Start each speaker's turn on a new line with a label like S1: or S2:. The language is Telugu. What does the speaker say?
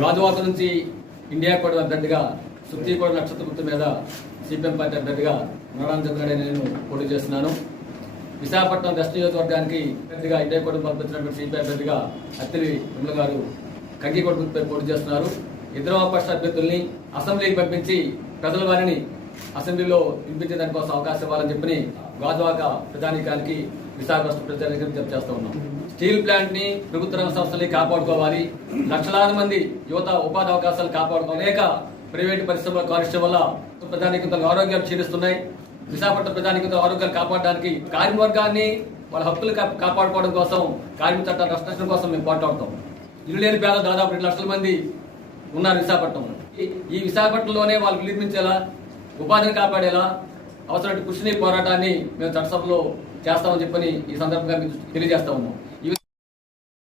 S1: గాజువాక నుంచి ఇండియా కూడా అభ్యర్థిగా సుప్రీంకోట నక్షత్ర గుర్తు మీద సిపిఎం పార్టీ అభ్యర్థిగా నరాంజన్ నేను పోటీ చేస్తున్నాను. విశాఖపట్నం వెస్ట్ నియోజకవర్గానికి అభ్యర్థిగా ఇండియా కూడా పంపించినటువంటి సిపిఐ అభ్యర్థిగా అత్తిలి విమల గారు కంకికోట పోటీ చేస్తున్నారు. ఇద్దరు అవకాశ అభ్యర్థుల్ని అసెంబ్లీకి పంపించి ప్రజల వారిని అసెంబ్లీలో వినిపించే దానికోసం అవకాశం ఇవ్వాలని చెప్పి గాజువాక ప్రజానీకానికి విశాఖ రాష్ట్ర ప్రజానీకానికి విజ్ఞప్తి ఉన్నాం. స్టీల్ ప్లాంట్ని ప్రభుత్వ రంగ సంస్థల్ని కాపాడుకోవాలి. లక్షలాది మంది యువత ఉపాధి అవకాశాలు కాపాడుకోవాలి. అనేక ప్రైవేటు పరిశ్రమల కాలుష్యం వల్ల ప్రజానీకంతో ఆరోగ్యాలు క్షీణిస్తున్నాయి. విశాఖపట్నం ప్రజానీకంతో ఆరోగ్యాలు కాపాడడానికి కార్మికవర్గాన్ని వాళ్ళ హక్కులు కాపాడుకోవడం కోసం కార్మిక చట్టాల రక్షణ కోసం మేము పోట్లాడతాం ఇల్లు లేని పేద దాదాపు రెండు లక్షల మంది ఉన్నారు విశాఖపట్నంలో. ఈ- ఈ విశాఖపట్నంలోనే వాళ్ళు నిర్మించేలా ఉపాధిని కాపాడేలా అవసరమైన కృషిని పోరాటాన్ని మేము చట్టసభలో చేస్తామని చెప్పని ఈ సందర్భంగా మీకు తెలియజేస్తా ఉన్నాం.